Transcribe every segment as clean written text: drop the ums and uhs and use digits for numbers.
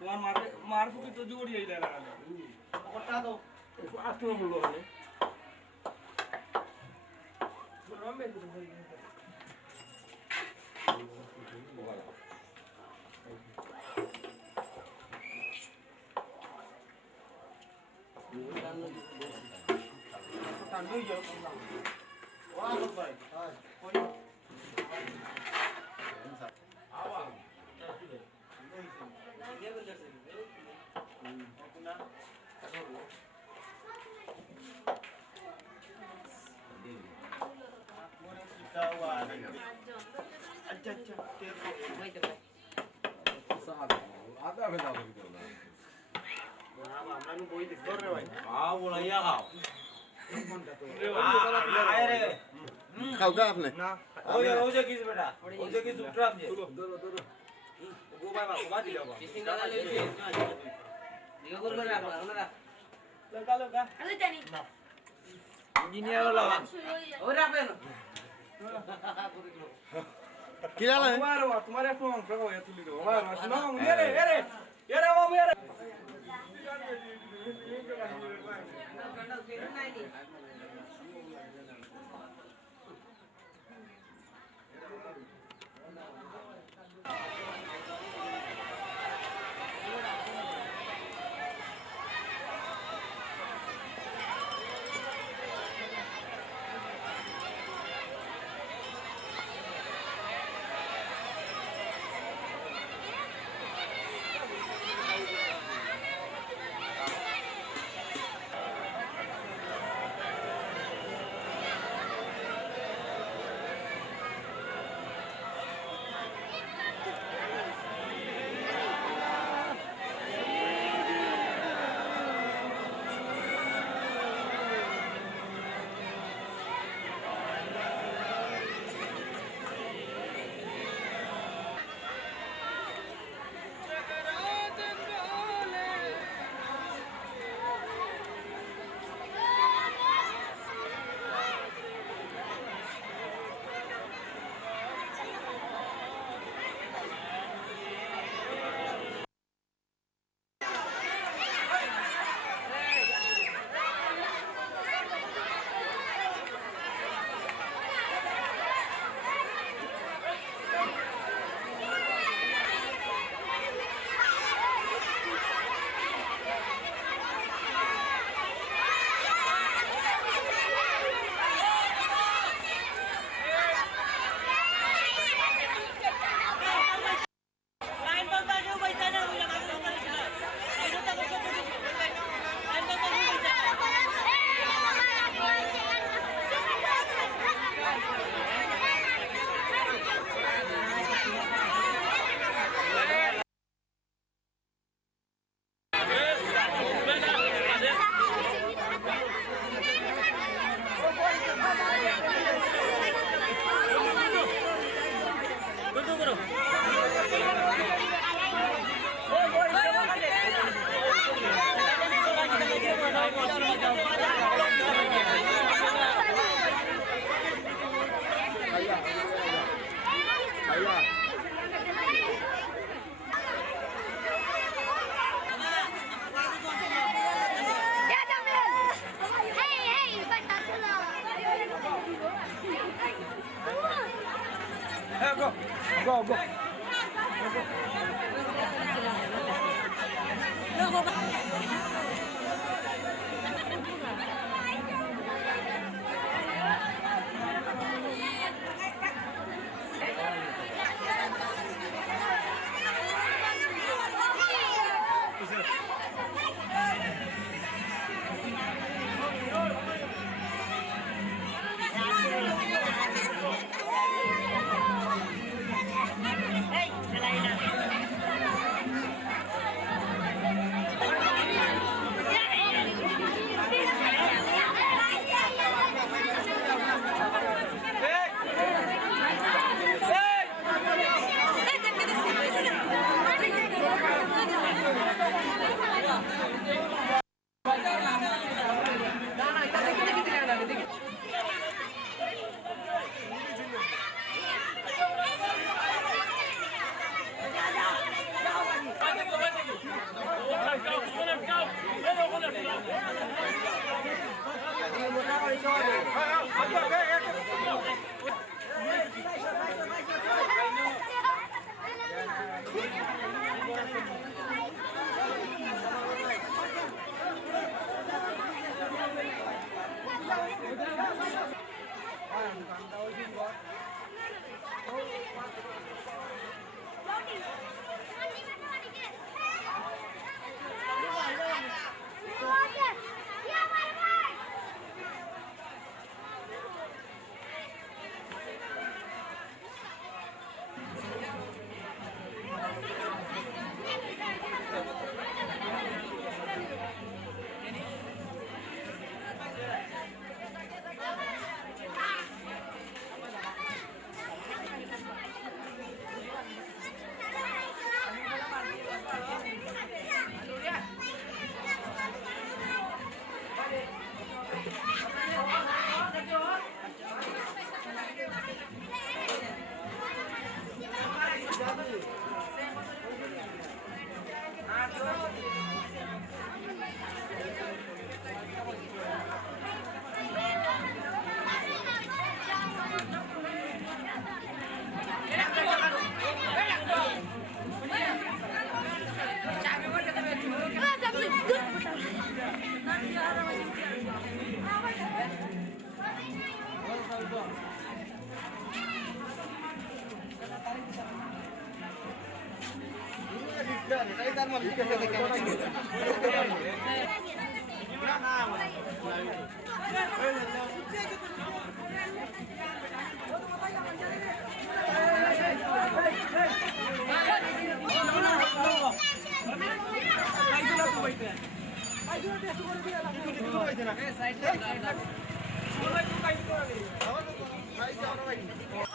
তোমার মার ফুকি তো জোড়ি এই লাগা ওটা তো আস্তে বললো মানে রমবে তো হই গেছে টানুই যাও ওয়া ভাই হ্যাঁ কই আওয়া अच्छा अच्छा वही तो साथ आधा बेला हो गया ना हां हमरा नु बोई देख रे भाई हां बोलाया खाओ आए रे खाओ का आपने ना ओ जे किस बेटा ओ जे किस उठरा आप जे दो गो भाई बाबा दिलो बा किसिंग का ले ले दियो कर रे आप हमरा लगा अरे जानी ना इंजीनियर वाला और आप है किराला है तुम्हारे अपने मांग प्रभाव या तुली दो हमारा सुनो ये रे वो मेरे Go, go.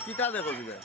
কিতা দেখো কিবা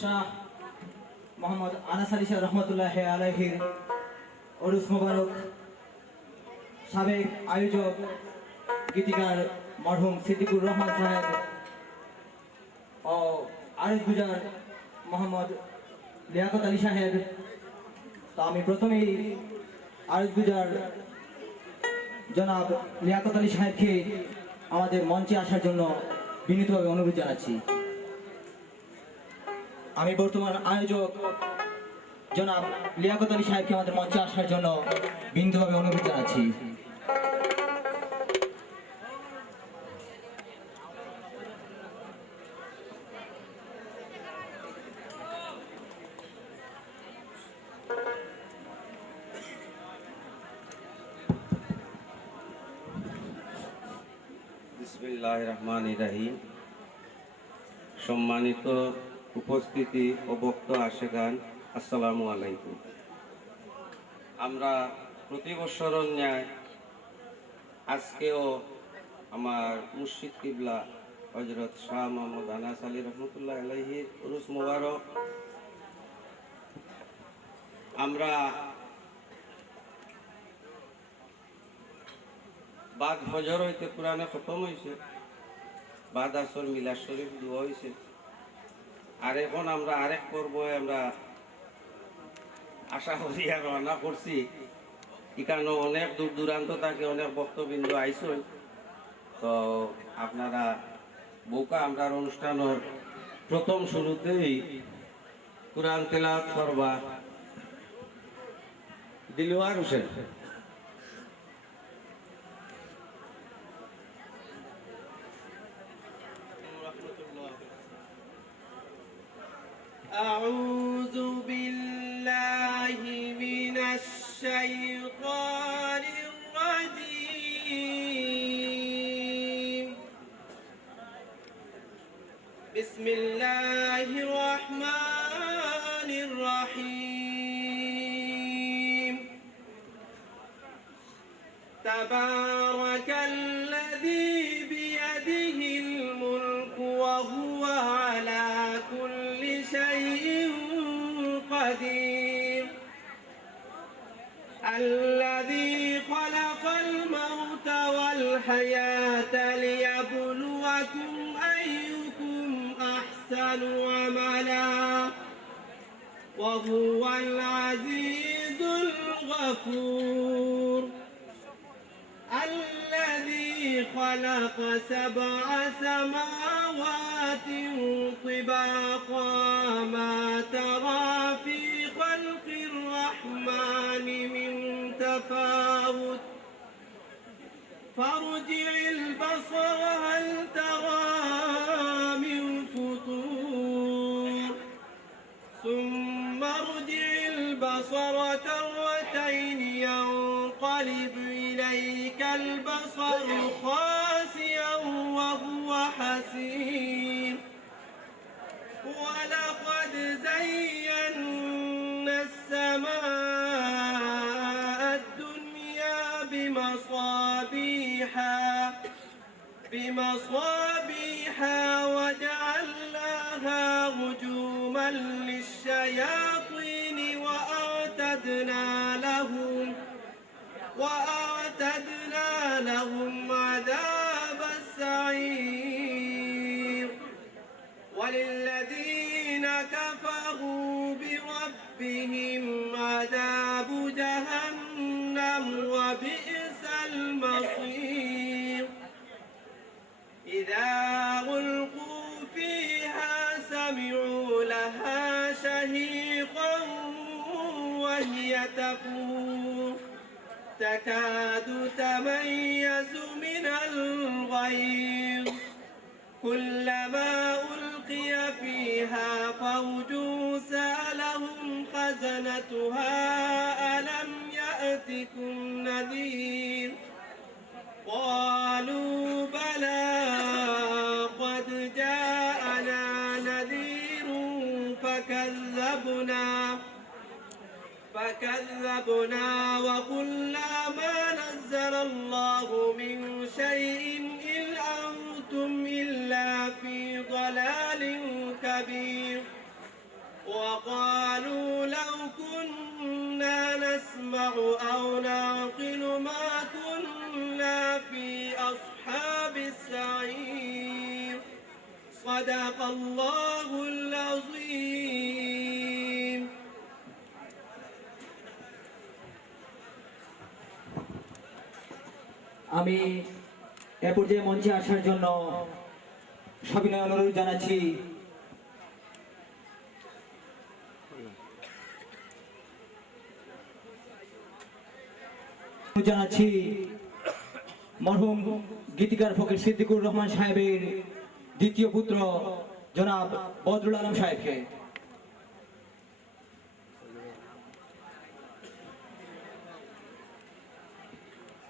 শাহ মোহাম্মদ আনাস আলী শাহ রহমতুল্লাহ আলাইহির উরুস মুবারক সাবেক আয়োজক গীতিকার মরহুম সিদ্দিকুর রহমান সাহেব ও আরেক গুজার মোহাম্মদ লিয়াকত আলী সাহেব। তো আমি প্রথমেই আরেক গুজার জনাব লিয়াকত আলী সাহেবকে আমাদের মঞ্চে আসার জন্য বিনীতভাবে অনুরোধ জানাচ্ছি। আমি বর্তমান আয়োজক জনাব লিয়াকত আলী সাহেবকে আমাদের মঞ্চে আসার জন্য বিনীতভাবে অনুরোধ জানাচ্ছি। বিসমিল্লাহির রহমানির রহিম। সম্মানিত উপস্থিতি ও বক্তা আশেখান, আসসালামু আলাইকুম। আমরা প্রতি বছরের ন্যায় আজকেও আমার মুর্শিদ কিবলা হযরত শাহ মোহাম্মদ আনাস আলী রহমতুল্লাহ আলাইহির উরুস মুবারক আমরা বাদ ফজর হইতে কোরআনে খতম হয়েছে, বাদ আসর মিলাদ শরীফ দোয়া হয়েছে, আর এখন আমরা আরেক পর্বে আমরা আশা করিয়া রওনা করছি। এখানে অনেক দূর দূরান্ত থেকে অনেক ভক্তবৃন্দ আইসন। তো আপনারা বোকা আমরা অনুষ্ঠানের প্রথম শুরুতেই কোরআন তেলাওয়াত করবা দিলওয়ার হোসেন। أعوذ بالله من الشيطان الرجيم. بسم الله الرحمن الرحيم. تبارك الذي بيده الملك وهو على كل شيء قدير. الذي خلق الموت والحياة ليبلوكم أيكم أحسن عملا وهو العزيز الغفور. الذي خلق 7 سماوات طباقا ما ترى في خلق الرحمن فارجع البصر هل ترى من فطور ثم ارجع البصر كرتين ينقلب إليك البصر خاسئا وهو حسير ولقد زينا السماء الدنيا بمصابيح وجعلناها رجوما للشياطين وأعتدنا لهم عذاب السعير وللذين كفروا بربهم عذاب جهنم وبئس المصير إذا ألقوا فيها سمعوا لها شهيقا وهي تفور تكاد تميز من الغيظ كلما ألقي فيها فوج سألهم خزنتها ألم يأتكم نذير قالوا بلى قد جاءنا نذير فكذبنا وقلنا ما نزل الله من شيء إن أنتم إلا في ضلال كبير وقالوا لو كنا نسمع أو نعقل ما كنا في أصحاب السعير صدق الله العظيم আমি এ পর্যায়ে মঞ্চে আসার জন্য সবিনয় অনুরোধ জানাচ্ছি মরহুম গীতিকার ফকির সিদ্দিকুর রহমান সাহেবের দ্বিতীয় পুত্র জনাব বদরুল আলম সাহেবকে।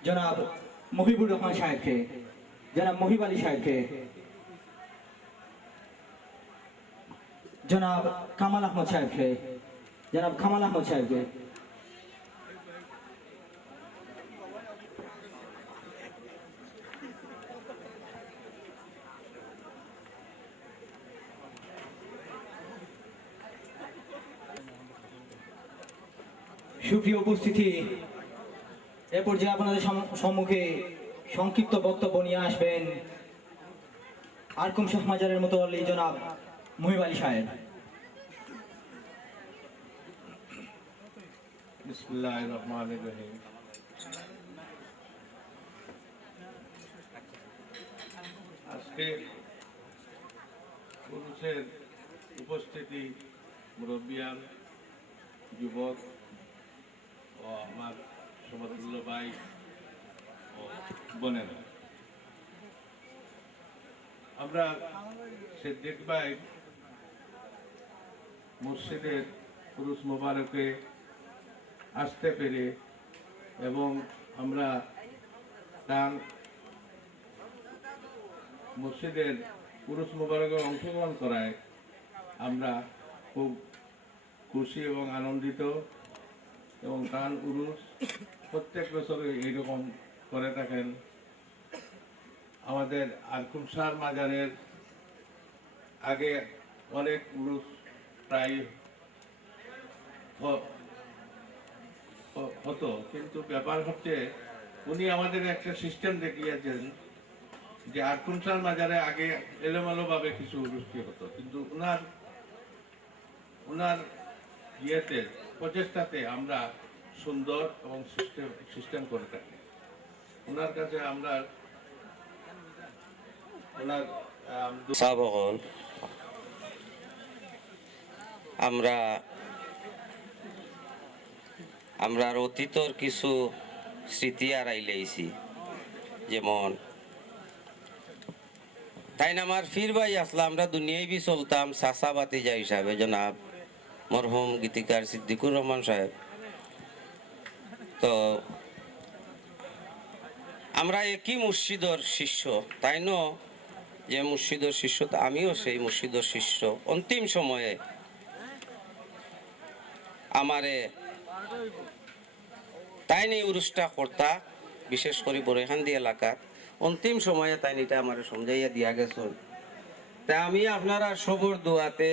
জনাব মহিবুর রহমান সাহেবকে, জনাব মহিব আলী সাহেবকে, জনাব কামাল আহমদ সাহেবকে, জনাব কামাল আহমদ সাহেবকে, সুপ্রিয় উপস্থিতি, এ পর্যায়ে আপনাদের সম্মুখে সংক্ষিপ্ত বক্তব্য নিয়ে আসবেন আরকুম শাহ মাজারের মুতাওয়াল্লি জনাব মহিব আলী সাহেব। বিসমিল্লাহির রহমানির রহিম। আজকে পুরুষের উপস্থিতি, মুরব্বিয়ান, যুবক ও আমার সমতুল্য ভাই ও বোনেরা, আমরা সিদ্দিক ভাই মসজিদের পুরুষ মোবারকে আসতে পেরে এবং আমরা তার মসজিদের পুরুষ মোবারকে অংশগ্রহণ করায় আমরা খুব খুশি এবং আনন্দিত। এবং তার উরুস প্রত্যেক বছর এইরকম করে থাকেন। আমাদের আরকুম শাহ মাজারের আগে অনেক উরুস প্রায় হতো, কিন্তু ব্যাপার হচ্ছে উনি আমাদের একটা সিস্টেম দেখিয়েছেন যে আরকুম শাহ মাজারে আগে এলোমেলোভাবে কিছু উরুষ্টি হতো, কিন্তু ওনার ইয়েতে প্রচেষ্টাতে আমরা সুন্দর এবং সিস্টেম করে থাকি। ওনার কাছে আমরা আমরা অতীতর কিছু স্মৃতি আড়াই লাইছি। যেমন তাই না আমার ফির ভাই আসলে আমরা দুনিয়ায় বি চলতাম চাচা বাতিজা হিসাবে জনাব মরহুম গীতিকার সিদ্দিকুর রহমান সাহেব। তো আমরা একই মুর্শিদর শিষ্য, তাই ন যে মুর্শিদর শিষ্য, তো আমিও সেই মুর্শিদর শিষ্য। অন্তিম সময়ে আমারে তাই নিয়ে উরুসটা কর্তা, বিশেষ করে বরেখান্দি এলাকার অন্তিম সময়ে তাই নিটা আমার সমঝাইয়া দিয়া গেছেন। তাই আমি আপনারা সবর দোয়াতে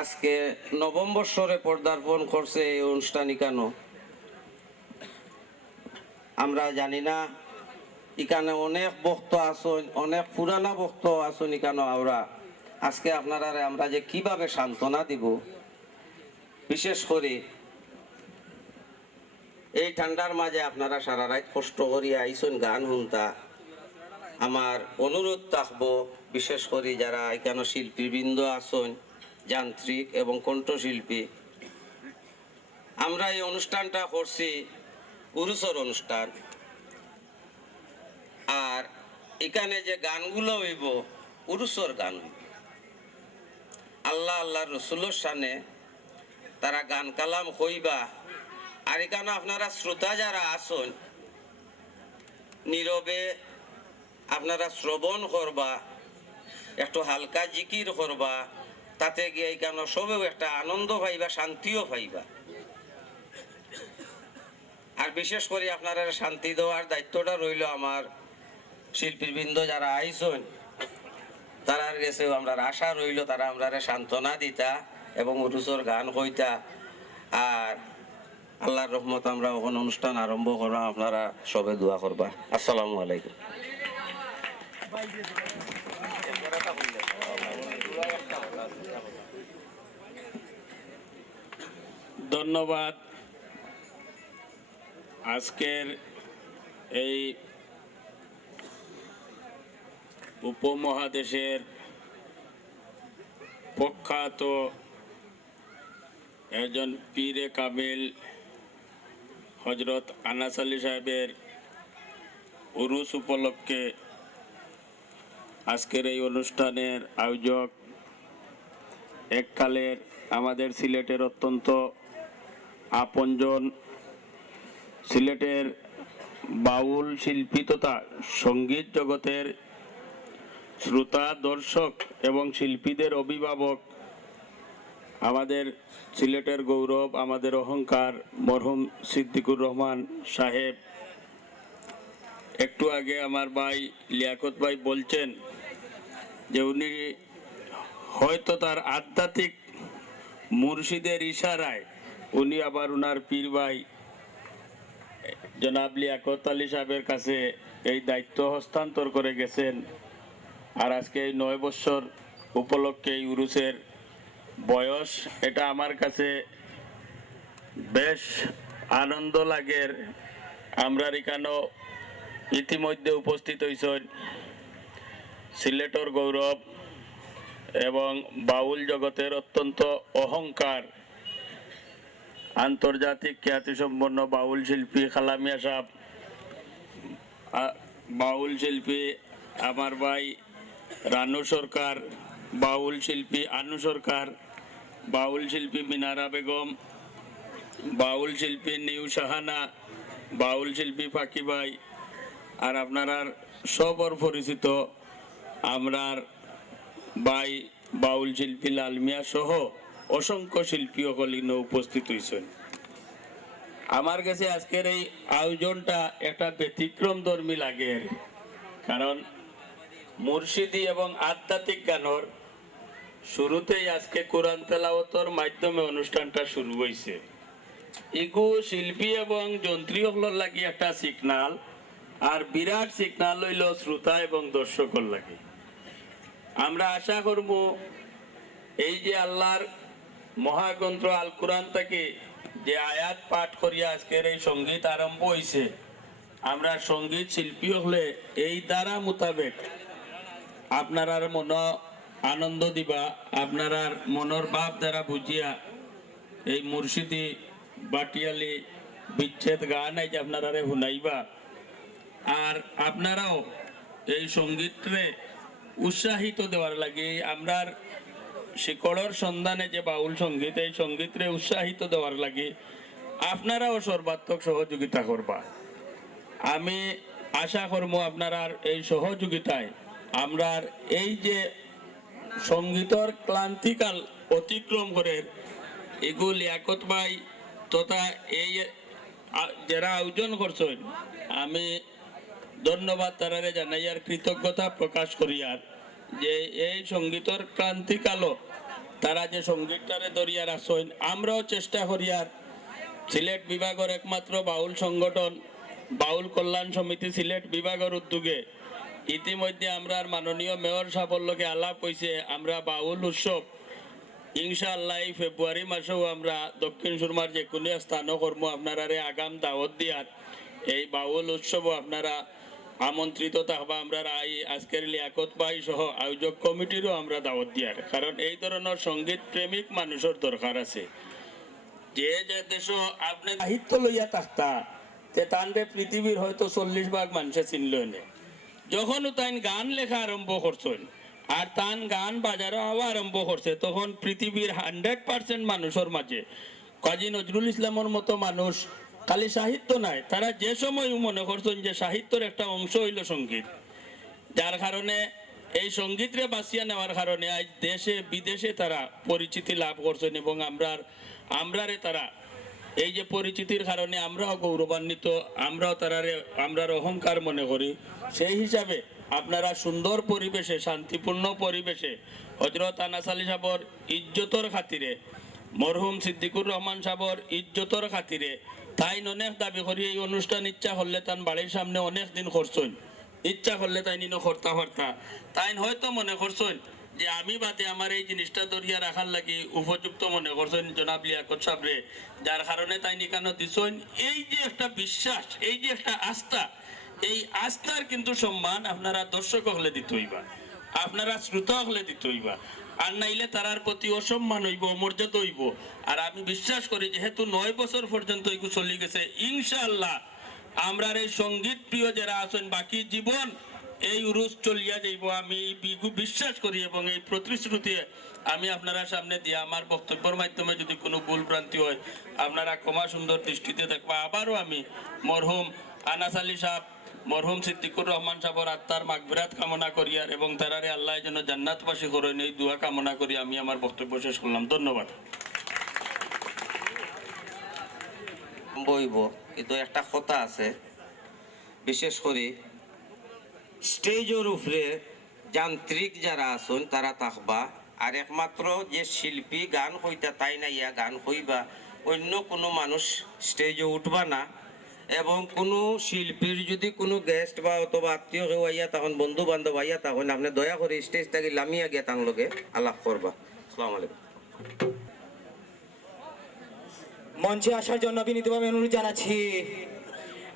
আজকে নবম বৎসরে পদার্পণ করছে এই অনুষ্ঠান কেন আমরা জানি না। এখানে অনেক বক্ত আসন, অনেক পুরানা বক্ত আসন এখানে। আমরা আজকে আপনারা আমরা যে কিভাবে সান্ত্বনা দিব, বিশেষ করে এই ঠান্ডার মাঝে আপনারা সারা রাত কষ্ট করিয়া আইসন গান শুনতা। আমার অনুরোধ থাকবো বিশেষ করে যারা এখানে শিল্পীবৃন্দ আসন, যান্ত্রিক এবং কণ্ঠশিল্পী, আমরা এই অনুষ্ঠানটা করছি উরুসর অনুষ্ঠান। আর এখানে যে গানগুলো হইব উরুসর গান হইব, আল্লাহ আল্লাহ রসুলের সামনে তারা গান কালাম হইবা। আর এখানে আপনারা শ্রোতা যারা আসন নীরবে আপনারা শ্রবণ করবা, একটু হালকা জিকির করবা, তাতে গিয়ে এখানে সবেও একটা আনন্দ পাইবা, শান্তিও পাইবা। আর বিশেষ করে আপনারা শান্তি দেওয়ার দায়িত্বটা রইল আমার শিল্পীবৃন্দ যারা আইসন, তারার কাছেও আমরা আশা রইল তারা আমরা সান্ত্বনা দিতা এবং উরুসর গান হইতা। আর আল্লাহর রহমত আমরা ওখানে অনুষ্ঠান আরম্ভ করলাম, আপনারা সবে দোয়া করবা। আসসালামু আলাইকুম। ধন্যবাদ। আজকের এই উপমহাদেশের প্রখ্যাত একজন পীরে কামিল হজরত আনাস আলী সাহেবের উরুস উপলক্ষে আজকের এই অনুষ্ঠানের আয়োজক এককালের আমাদের সিলেটের অত্যন্ত আপনজন, সিলেটের বাউল শিল্পী তথা সঙ্গীত জগতের শ্রোতা, দর্শক এবং শিল্পীদের অভিভাবক, আমাদের সিলেটের গৌরব, আমাদের অহংকার মরহুম সিদ্দিকুর রহমান সাহেব। একটু আগে আমার ভাই লিয়াকত ভাই বলছেন যে উনি হয়তো তার আধ্যাত্মিক মুর্শিদের ইশারায় উনি আবার উনার পীর ভাই জনাব লিয়াকত আলী সাহেবের কাছে এই দায়িত্ব হস্তান্তর করে গেছেন। আর আজকে এই 9 বছর উপলক্ষে এই উরুসের বয়স, এটা আমার কাছে বেশ আনন্দ লাগে। আমরা এখানেও ইতিমধ্যে উপস্থিত হয়েছেন সিলেটর গৌরব এবং বাউল জগতের অত্যন্ত অহংকার, আন্তর্জাতিক খ্যাতিসম্পন্ন বাউল শিল্পী খালামিয়া সাহেব, বাউল শিল্পী আমার ভাই রানু সরকার, বাউল শিল্পী আনু সরকার, বাউল শিল্পী মিনারা বেগম, বাউল শিল্পী নিউ শাহানা, বাউল শিল্পী ফাঁকি ভাই, আর আপনারা সবর পরিচিত আমরার ভাই বাউল শিল্পী লালমিয়া সহ অসংখ্য শিল্পী সকলিন উপস্থিত হয়েছেন। আমার কাছে আজকের এই আয়োজনটা একটা ব্যতিক্রম ধর্মী লাগে, কারণ মুর্শিদি এবং আধ্যাত্মিক গানের শুরুতেই আজকে কোরআন তেলাওয়াতের মাধ্যমে অনুষ্ঠানটা শুরু হয়েছে। ইগু শিল্পী এবং যন্ত্রী সকলের লাগি একটা সিগনাল, আর বিরাট সিগনাল হইল শ্রোতা এবং দর্শকের লাগে। আমরা আশা করব এই যে আল্লাহর মহাগ্রন্থ আল কোরআন থেকে যে আয়াত পাঠ করিয়া আজকের এই সঙ্গীত আরম্ভ হয়েছে, আমরা সঙ্গীত শিল্পী হলে এই দ্বারা মোতাবেক আপনার মন আনন্দ দিবা, আপনার মনের ভাব দ্বারা বুঝিয়া এই মুর্শিদি বাটিয়ালি বিচ্ছেদ গান এই যে আপনারা শুনাইবা, আর আপনারাও এই সঙ্গীতরে উৎসাহিত দেওয়ার লাগে আমরার শিকড়ের সন্ধানে যে বাউল সঙ্গীত এই সঙ্গীতরে উৎসাহিত দেওয়ার লাগে আপনারাও সর্বাত্মক সহযোগিতা করবা। আমি আশা করব আপনার এই সহযোগিতায় আমরার এই যে সঙ্গীতর ক্লান্তিকাল অতিক্রম করে এগুলো লিয়াকত ভাই তথা এই যারা আয়োজন করছেন আমি ধন্যবাদ তারারে জানাই আর কৃতজ্ঞতা প্রকাশ করি আর যে এই সঙ্গীতর ক্রান্তিকালও তারা যে সঙ্গীতটারে ধরিয়া রাখছেন আমরাও চেষ্টা করি আর সিলেট বিভাগের একমাত্র বাউল সংগঠন বাউল কল্যাণ সমিতি সিলেট বিভাগের উদ্যোগে ইতিমধ্যে আমরা মাননীয় মেয়র সাহেবের লগে আলাপ হয়েছে আমরা বাউল উৎসব ইনশাআল্লাহ এই ফেব্রুয়ারি মাসেও আমরা দক্ষিণ সুরমার যে কোনো স্থানও কর্ম আপনারা আগাম দাওয়াত দিয়ার এই বাউল উৎসবও আপনারা আমন্ত্রিত থাকবা। আমরা আজকের লিয়াকত ভাই সহ আয়োজক কমিটিরও আমরা দাওয়াত দিয়ার কারণ এই ধরনের সঙ্গীত প্রেমিক মানুষের দরকার আছে। যে যে দেশ আপনি সাহিত্য লইয়া থাকতা তে তানরে পৃথিবীর হয়তো 40% মানুষে চিনল না। যখন তাই গান লেখা আরম্ভ করছেন আর তান গান বাজারে হওয়া আরম্ভ করছে তখন পৃথিবীর 100% মানুষের মাঝে কাজী নজরুল ইসলামের মতো মানুষ খালি সাহিত্য নাই, তারা যে সময় মনে করছেন যে সাহিত্যের একটা অংশ হইল সঙ্গীত, যার কারণে এই সঙ্গীতরে বাঁচিয়ে নেওয়ার কারণে আজ দেশে বিদেশে তারা পরিচিতি লাভ করছেন এবং আমরারে তারা এই যে পরিচিতির কারণে আমরাও গৌরবান্বিত, আমরাও তারারে আমরার অহংকার মনে করি। সেই হিসাবে আপনারা সুন্দর পরিবেশে শান্তিপূর্ণ পরিবেশে হযরত আনাস আলী সাহেবর ইজ্জতর খাতিরে মরহুম সিদ্দিকুর রহমান সাহেবর ইজ্জতর খাতিরে তাই অনেক দাবি করি এই অনুষ্ঠান ইচ্ছা করলে তান বাড়ির সামনে অনেক দিন করছেন, ইচ্ছা করলে তাই নিনো করতা পারতা, তাই হয়তো মনে করছেন যে আমি বাদে আমার এই জিনিসটা ধরিয়া রাখার লাগি উপযুক্ত মনে করছেন জনাব লিয়াকত সাহেবরে, যার কারণে তাই নিকানো দিছেন। এই যে একটা বিশ্বাস, এই যে একটা আস্থা, এই আস্থার কিন্তু সম্মান আপনারা দর্শক হলে দিতে হইবা, আপনারা শ্রোতা হলে দিতে হইবা, আর নাইলে তারার প্রতি অসম্মান হইব, অমর্যাদা হইব। আর আমি বিশ্বাস করি যেহেতু 9 বছর পর্যন্ত এগুলো চলে গেছে, ইনশাআল্লাহ আমরা এই সঙ্গীত প্রিয় যারা আছেন বাকি জীবন এই উরুস চলিয়া যাইব, আমি বিশ্বাস করি এবং এই প্রতিশ্রুতি আমি আপনারা সামনে দিয়ে আমার বক্তব্যের মাধ্যমে যদি কোনো ভুল ভ্রান্তি হয় আপনারা ক্ষমা সুন্দর দৃষ্টিতে দেখবা। আবারও আমি মরহুম আনাস আলী সাহেব, মরহুম সিদ্দিকুর রহমান সাহেবের আত্মার মাগফিরাত কামনা করি আর এবং তারারে আল্লাহ যেন জান্নাতবাসী করেন এই দোয়া কামনা করি আমি আমার বক্তব্য শেষ করলাম। ধন্যবাদ। বইব কিন্তু একটা কথা আছে, বিশেষ করে স্টেজের উপরে যান্ত্রিক যারা আছেন তারা থাকবা, আর একমাত্র যে শিল্পী গান হইতা তাই না ইয়া গান হইবা, অন্য কোনো মানুষ স্টেজে উঠবা না। এবং কোনো শিল্পীর যদি কোনো গেস্ট বা অথবা আত্মীয় কেউ আইয়া তখন বন্ধু বান্ধব আইয়া তখন আপনি দয়া করে স্টেজ থেকে লামিয়া গিয়া তার লগে আলাপ করবা। আসসালামু আলাইকুম। মঞ্চে আসার জন্য বিনীতভাবে অনুরোধ জানাচ্ছি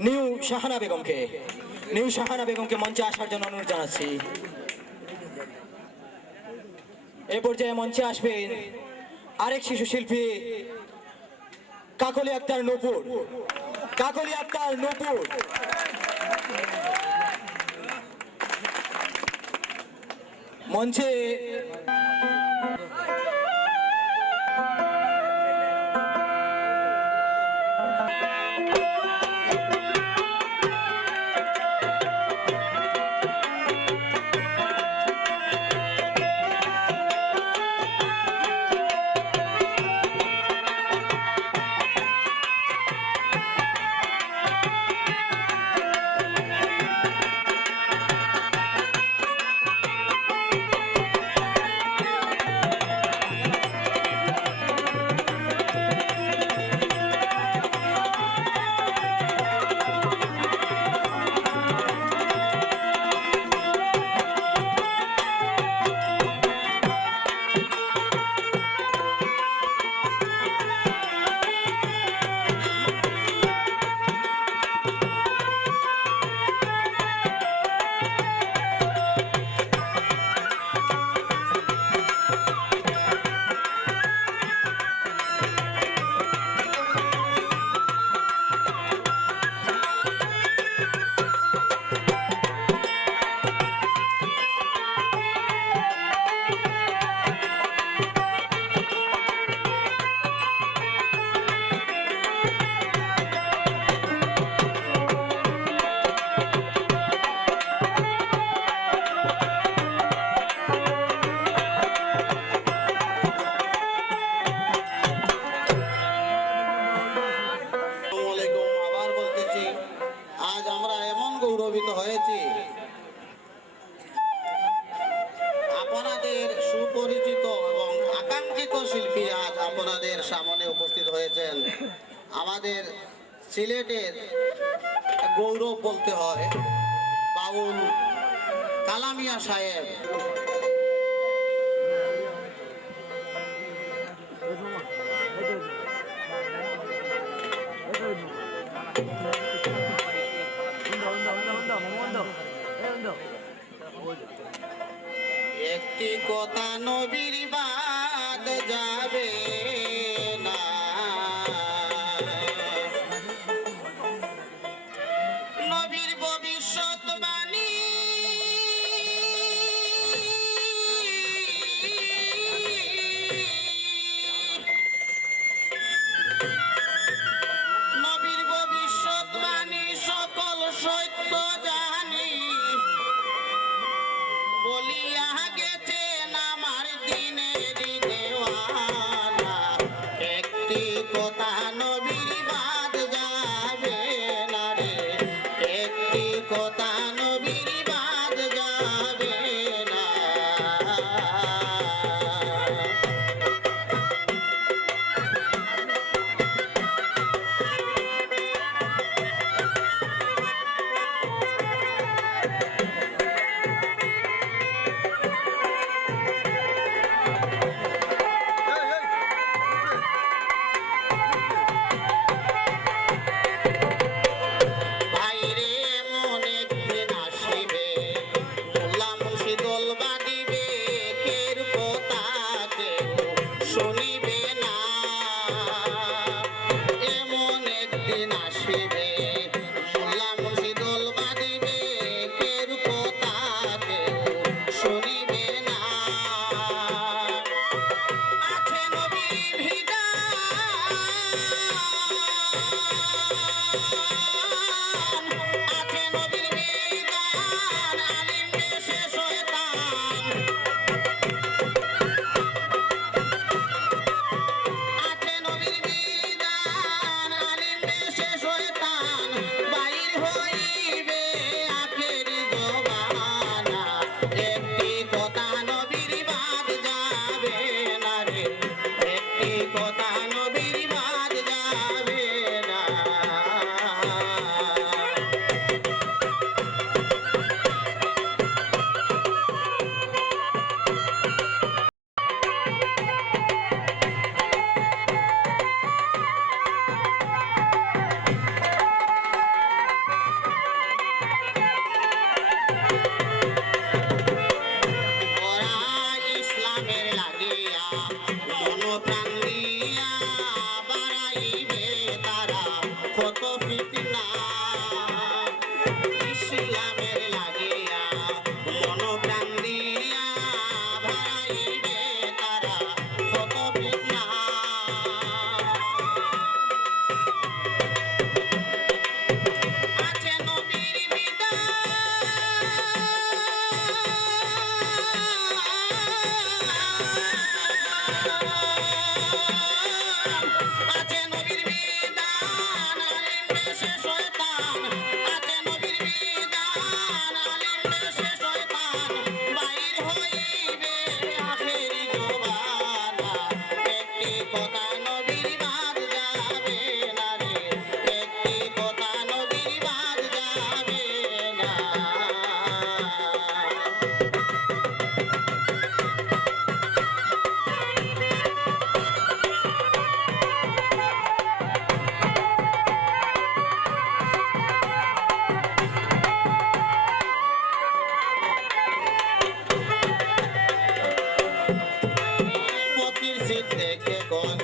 নিউ শাহানা বেগমকে মঞ্চে আসার জন্য অনুরোধ জানাচ্ছি। এই পর্যায়ে মঞ্চে আসবেন আরেক শিশু শিল্পী কাকলি আক্তার নূপুর। মঞ্চে শিল্পী আজ আপনাদের সামনে উপস্থিত হয়েছেন। আমাদের সিলেটের গৌরব বলতে হয় বাউল কালামিয়া সাহেব। একটি কথা নবীর বাদ যাবে না, নবীর ভবিষ্যৎবাণী নবীর ভবিষ্যৎবাণী সকল সত্য জানি বলিয়া গেছেন আমার দিনের দেওয়ানা। একটি কথা নবীর বাদ যাবে না রে, একটি কথা নবীর বাদ যাবে না। বাইরে এমন একদিন আসিবে, মোল্লা মুন্সি দল বাঁধিবে, কের কথা কেউ শুনিবে না। এমন একদিন আসিবে, মোল্লা মুন্সি দল বাঁধিবে, কের কথা কেউ শুনিবে না। আছে নবীর বিধান, আছে নবীর বিধান, আলিম দেশে শয়তান। আছে নবীর বিধান, আলিম দেশে শয়তান, বাইর হইবে আখেরি জবানা। একটি কথা নবীর বাদ যাবে না রে, একটি কথা নবীর বাদ যাবে না। ওরা ইসলামের লাগিয়া মনোপ্রাণ দিয়া বাড়াইবে তারা কত ফিতনা। ইসলামের লাগিয়া মনোপ্রাণ দিয়া বাড়াইবে তারা কত ফিতনা। আছে নবীর আছে নবীর বিধান, আলিম দেশে শয়তান। আছে নবীর বিধান, আলিম দেশে শয়তান, বাইর হইবে আখেরি জবানা। একটি কথা নবীর বাদ যাবে না রে, একটি কথা নবীর বাদ যাবে না। ফকির সিট থেকে কোন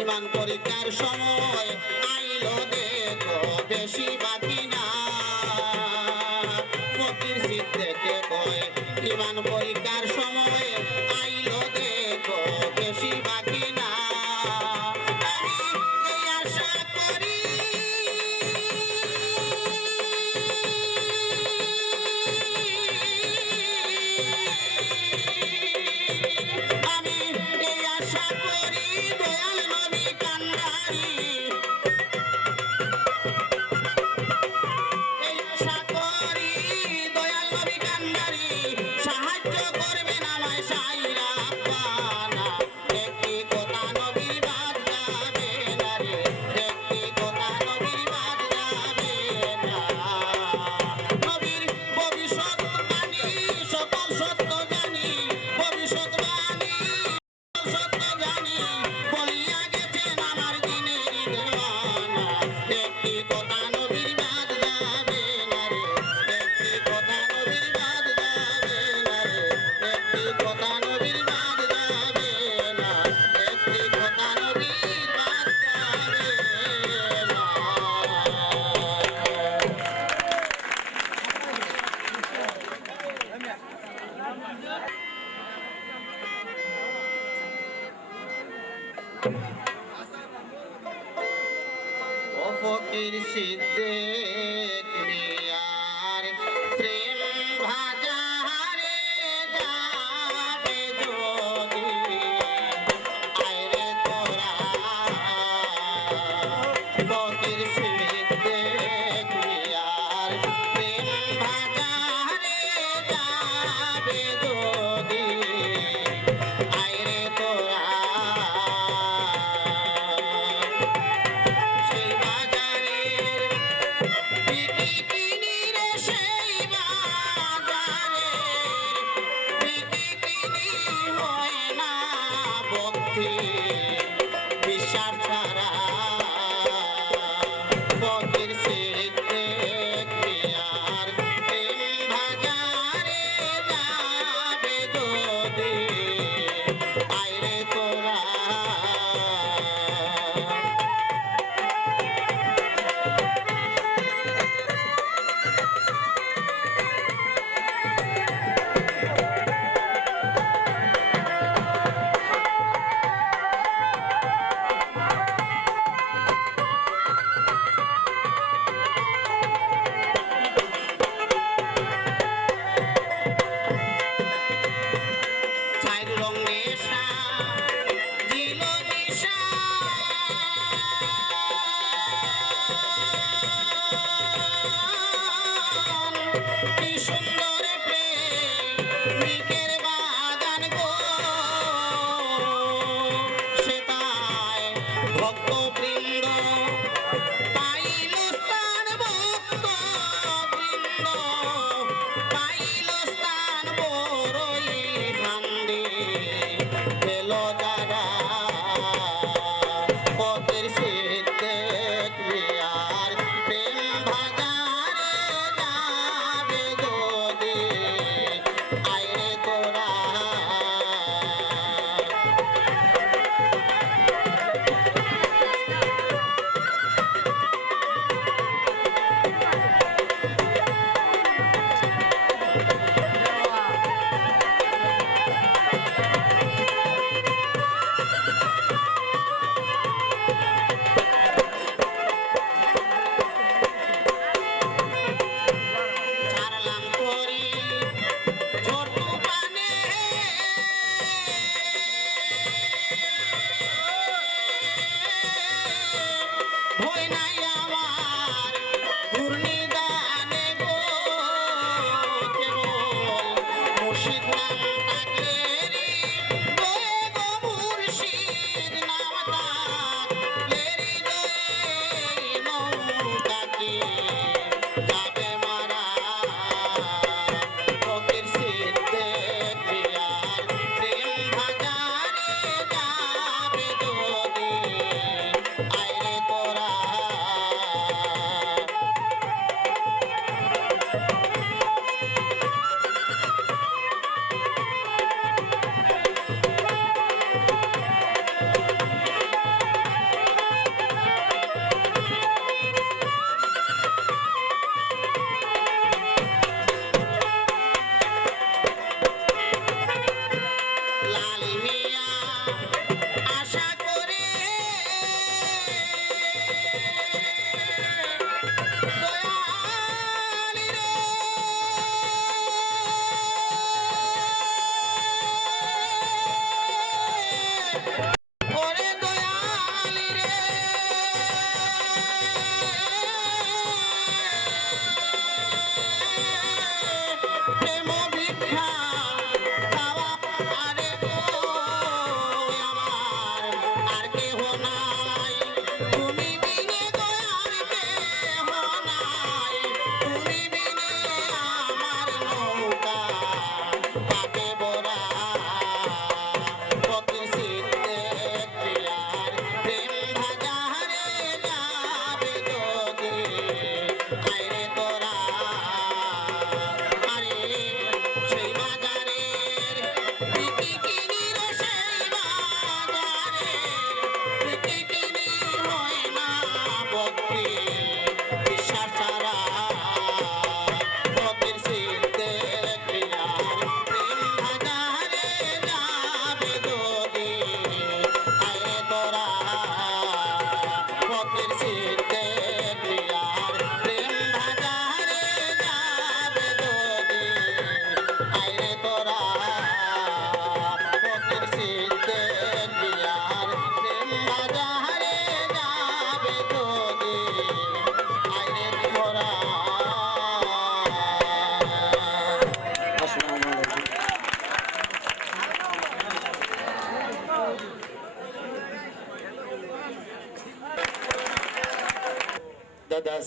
ইমান পরীক্ষার সময় আইলো দেখো বেশি বাকি না। ফকির সিট থেকে কয় ইমান পরীক্ষার সময় আইলো দেখো বেশি বাকি না। আমি এই আশা করি আমি এই আশা করি দয়াল নবী কান্ডারি। ও ফকির সিদ্দিক মিয়ার প্রেম ভাজারে যাবে যদি আইরে তোরা ফকির সিদ্দিক মিয়ার প্রেম ভাজারে যাবে যদি আইরে তোরা সেই বাজারের বিকিনি রে সেই বাজারের বিকিনি হয় না ভক্তি বিশ্বাস ছাড়া ফকির সিদ্দিক মিয়ার প্রেম বাজারে যাবে যদি আইরে তোরা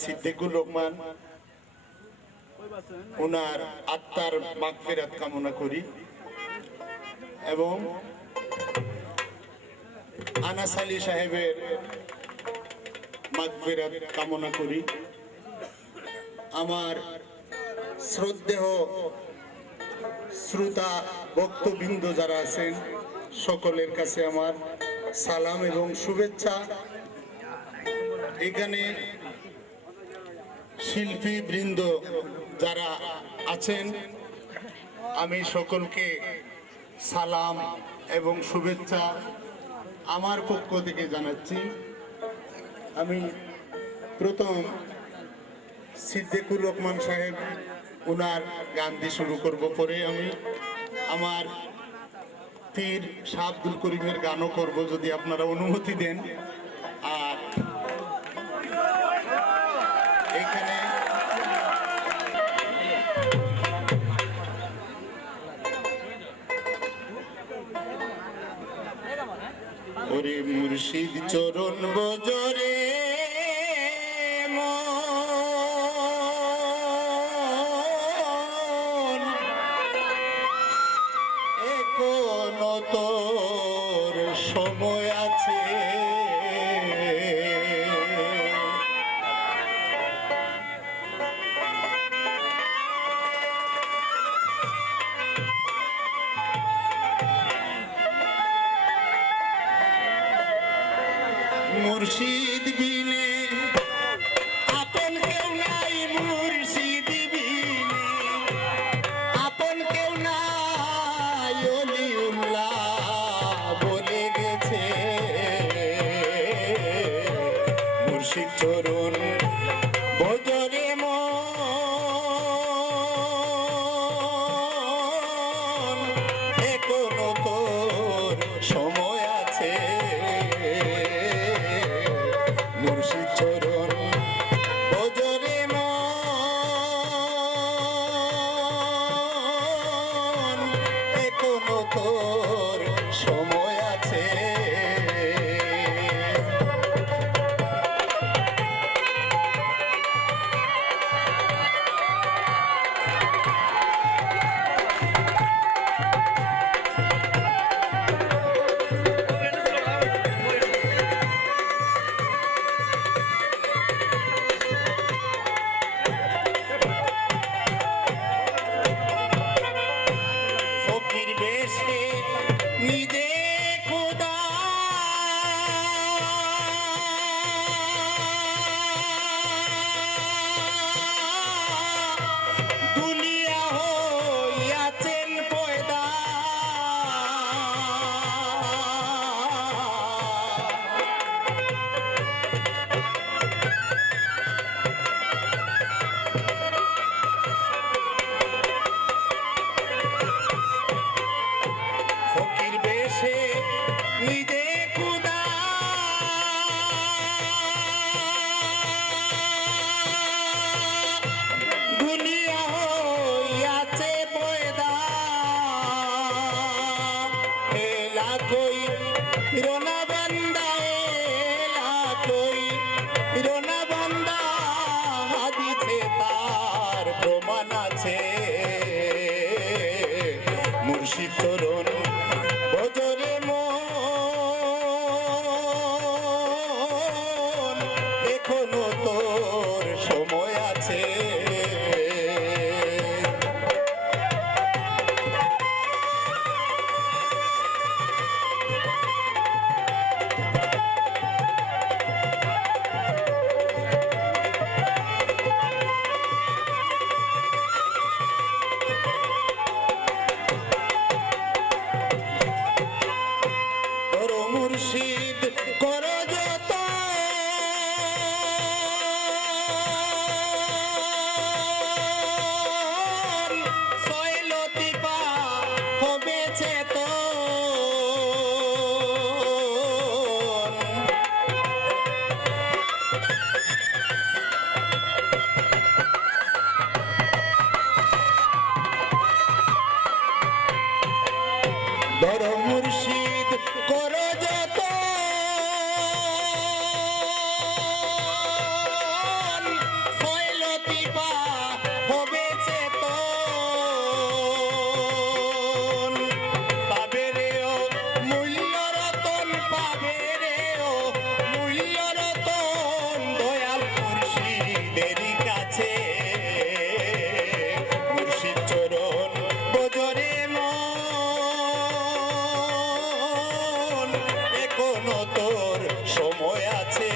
সিদ্দিকুর রহমান, ওনার আত্মার মাগফিরাত কামনা করি এবং আনাস আলী সাহেবের মাগফিরাত কামনা করি। আমার শ্রদ্ধেয় শ্রোতা ভক্তবৃন্দ যারা আছেন সকলের কাছে আমার সালাম এবং শুভেচ্ছা। এখানে শিল্পী বৃন্দ যারা আছেন আমি সকলকে সালাম এবং শুভেচ্ছা আমার পক্ষ থেকে জানাচ্ছি। আমি প্রথম সিদ্দিকুর রহমান সাহেব ওনার গান দিয়ে শুরু করব, পরে আমি আমার পীর শাহ আব্দুল করিমের গানও করব যদি আপনারা অনুমতি দেন। আর এখানে ওরে মুর্শিদ চরণ বজরে এখনো তোর সময় আছে, মুর্শিদ বিনে আপন কেউ নাই, মুর্শিদ বিনে আপন কেউ নাই, অলিউল্লাহ বলে গেছে। মুর্শিদ চরণ বজরে মন এখনো তোর সময় আছে। মুর্শিদ চরণ বজরে মন এখনো তোর সময় আছে। ফকির বেশে নিজে খোদা দুনিয়া হইয়াছেন পয়দা। ফকির বেশে নিজে খুদা দুনিয়া হইয়াছে পয়দা। এলা কই রোনা বান্দা, এলা কই রোনা বান্দা, হাদিছে তার প্রমাণ আছে। মুর্শিদ চরণ বজরে মন এখনো তোর সময় আছে। করো মুর্শিদ করো যত, ছয় লতিফা হবে চেতন। ধরো মুর্শিদ করো যত, তোর সময় আছে।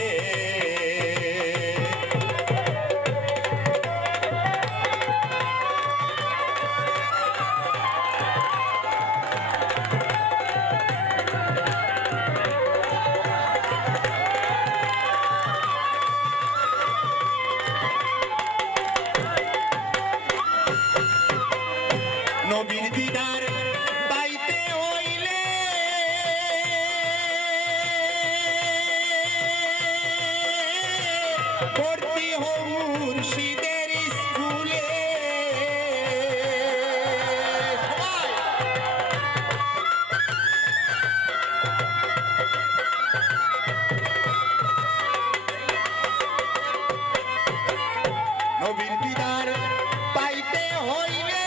নবীর দিদার পাইতে হইলে ভর্তি হও মুর্শিদের স্কুলে। নবীর দিদার পাইতে হইলে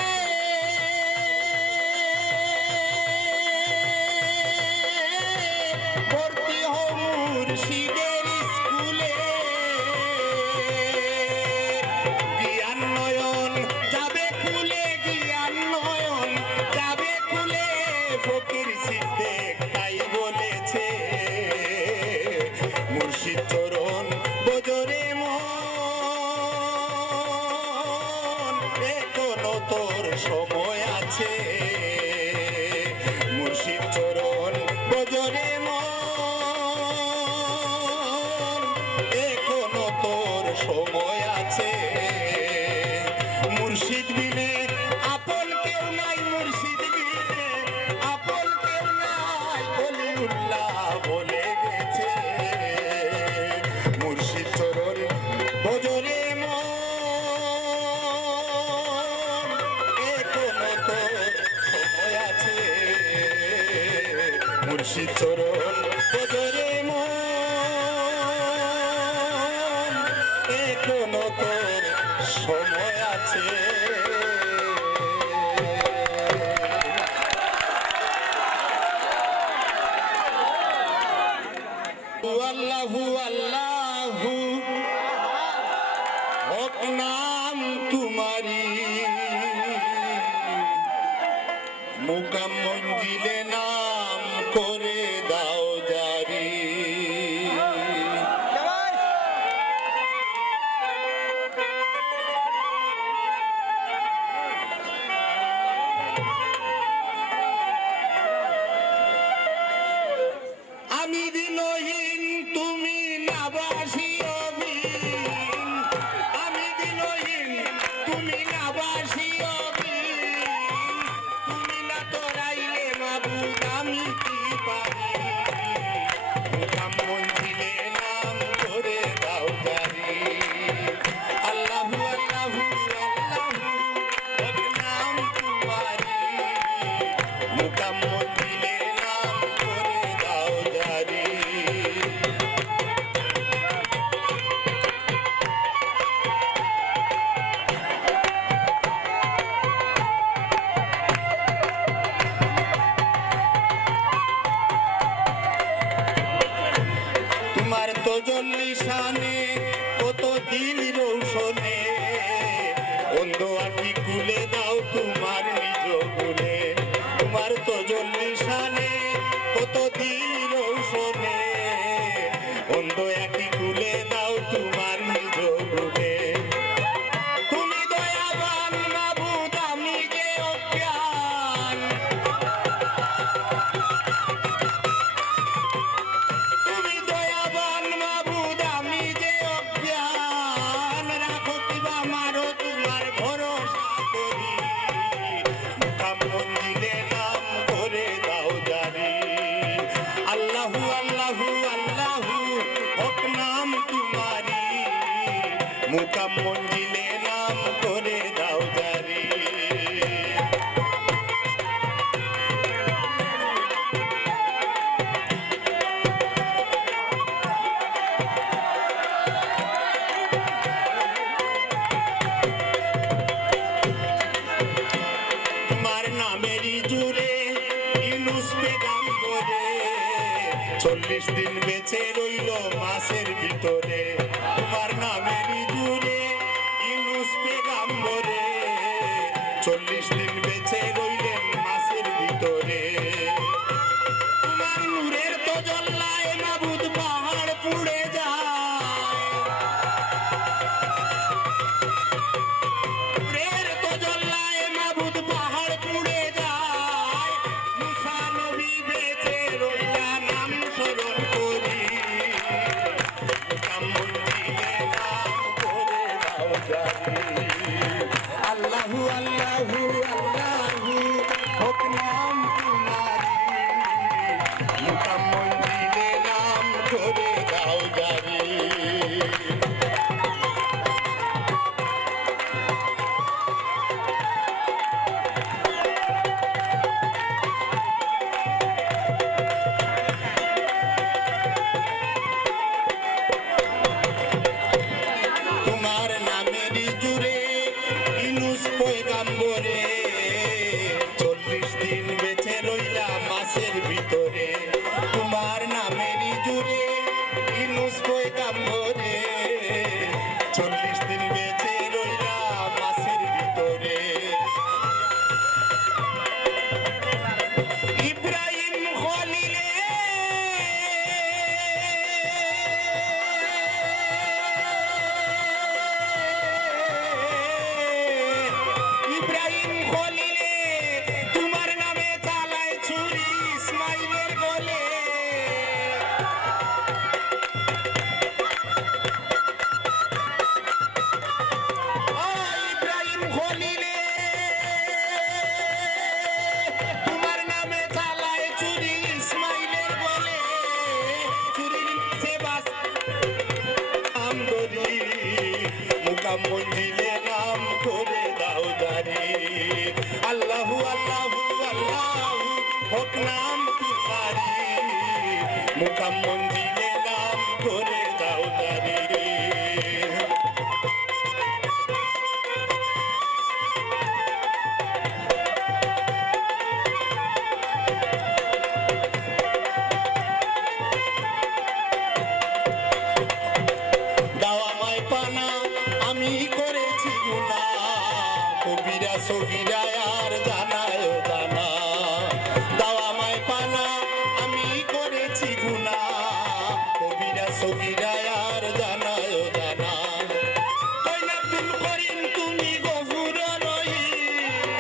ভর্তি হও মুর্শিদের স্কুলে। জ্ঞান নয়ন যাবে খুলে, জ্ঞান নয়ন যাবে খুলে, ফকির সিদ্দিক তাই বলেছে। মুর্শিদ চরণ বজরে মন, এখনো তোর সময় আছে। মুর্শিদ চরণ বজরে মন, এখনো তোর সময় আছে। মুর্শিদ বিনে আপন কেউ নাই, মুর্শিদ বিনে আপন কেউ নাই, অলিউল্লাহ বলে গেছে। মুর্শিদ চরণ বজরে মন, এখনো তোর সময় আছে। মুর্শিদ চরণ বজরে মন, এখনো তোর সময় আছে। আল্লাহু আল্লাহু হক নাম তোমারি, মুকাম মঞ্জিলে নাম করে দাও জারি। আমি দিনহীন তুমি নাবাসী অবিন, আমি দিনহীন তুমি নাবাসী অবিন, তুমি না তোরাইলে মাবুদ আমি কি পারি। মুকাম মঞ্জিলে নাম করে দাও জারি। আল্লাহু আল্লাহু আল্লাহু হক নাম তোমারি, মুকাম মঞ্জিলে নাম করে দাও জারি। তোমার তো জল্লিশানে কত দিল রৌশনে, অন্ধ আঁখি খুলে দাও তোমার নিজ গুণে। তোমার তো জল্লিশানে কত দিল রৌশনে, অন্ধ আঁখি খুলে দাও তোমার নিজ গুণে। তুমি দয়াবান মাবুদ আমি যে অজ্ঞান, তুমি দয়াবান মাবুদ আমি যে অজ্ঞান, রাখো কিবা মারো তোমার ভরসা করি। মুকাম মঞ্জিলে নাম করে দাও জারি। আল্লাহু আল্লাহু আল্লাহু হক নাম তোমারি, মুকাম মঞ্জিলে নাম করে দাও জারি। তোমার নামেরই জুড়ে ইউনুস পেগাম্বরে 40 দিন বেঁচে রইল মাসের ভিতরে। তোমার নামেরই জুড়ে ইউনুস পেগাম্বরে 40 দিন বেঁচে রইলেন মাসের ভিতরে। তোমার নূরের তো জল্লায় না মাছের ভিতরে তোমার নামেরই জুড়ে ইনুস পয়গাম্বরে 40 দিন বেঁচে রইলাম মাছের ভিতরে ইব্রাহিম খলিলে ইব্রাহিম খলিলে তোমার নামে চালায় ছুরি ইসমাইলের গলে ও ইব্রাহিম খলিলে তোমার নামে চালায় ছুরি ইসমাইলের গলে ছুরির নিচে বাস নাম ধরি মুকাম মঞ্জিলে নাম করে দাও জারি আল্লাহু আল্লাহু আল্লাহু হক নাম তোমারি মুকাম মঞ্জিলে নাম করে দাও জারি দাও আমায় পানা আমি করেছি গুনাহ কবিরা সগীরা আর জানায় জানা দাও আমায় পানা আমি করেছি গুনাহ কবিরা সগীরা আর জানায় জানা কইন আব্দুল করিম তুমি গফুর রহিম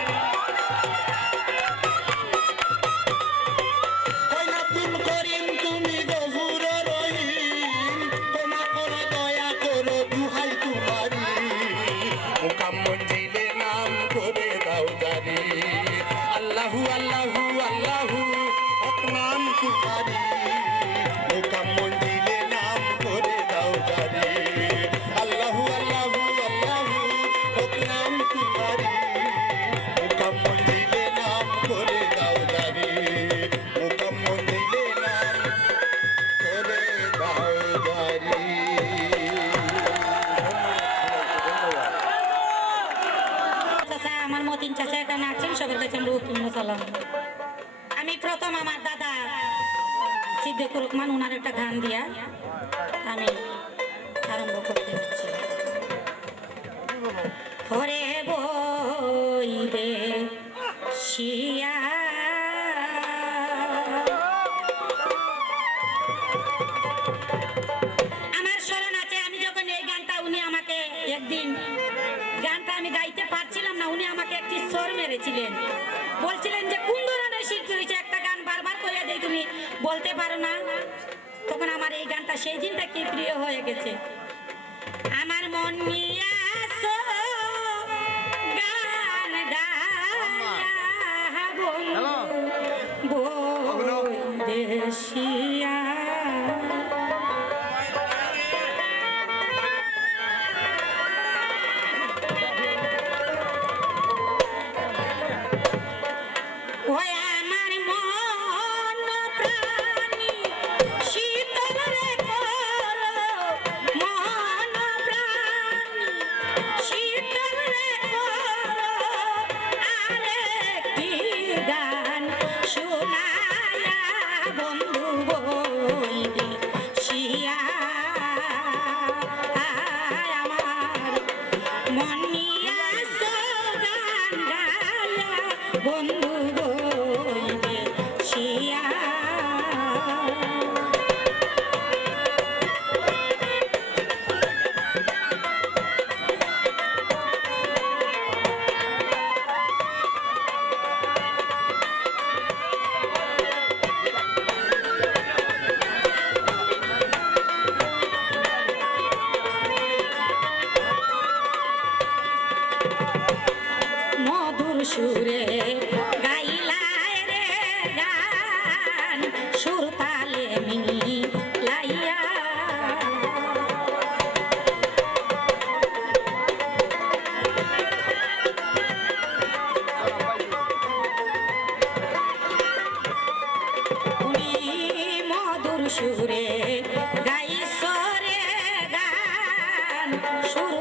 কইন আব্দুল করিম তুমি গফুর রহিম তোমা করো দয়া করো দুহাই তোমারি মুকাম মঞ্জিলে নাম করে দাও জারি আল্লাহু আল্লাহু আল্লাহু হক নাম তোমারি মুকাম মঞ্জিলে নাম করে দাও জারি আল্লাহু আল্লাহু আল্লাহু হক নাম তোমারি মুকাম মঞ্জিলে নাম করে দাও জারি মুকাম মঞ্জিলে নাম করে দাও জারি চাচা আমার মতিন চাচা এখানে আছেন সবার কাছে আমরা উত্তম সালাম আমি প্রথম আমার দাদা সিদ্দিকুর রহমান ওনার একটা গান দিয়া আমি আরম্ভ করতে হচ্ছে হরে বইবে শিয়া আমার স্মরণ আছে আমি যখন এই গানটা উনি আমাকে একদিন গানটা আমি গাইতে পারছিলাম না উনি আমাকে একটি স্বর মেরেছিলেন বলছিলেন যে কোন ধরনের শিল্পী হয়েছে একটা গান বারবার করে দেই তুমি বলতে পারো না তখন আমার এই গানটা সেই দিনটা কি প্রিয় হয়ে গেছে আমার মন নিয়ে আসো গান গায়া বন্ধু বৈদেশিয়া ওই আমার মন প্রাণী শীতল রে করো মন প্রাণী শীতল রে করো আরেকটি গান শোনায়া বন্ধু বইবে শিয়া আমার মন নিয়ে আসো গান গায়া বন্ধু বইবে শিয়া মধুর সুরে গাইলায় রে গান সুর তালে মিলাইয়া তুমি মধুর সুরে গাইছ রে গান সুর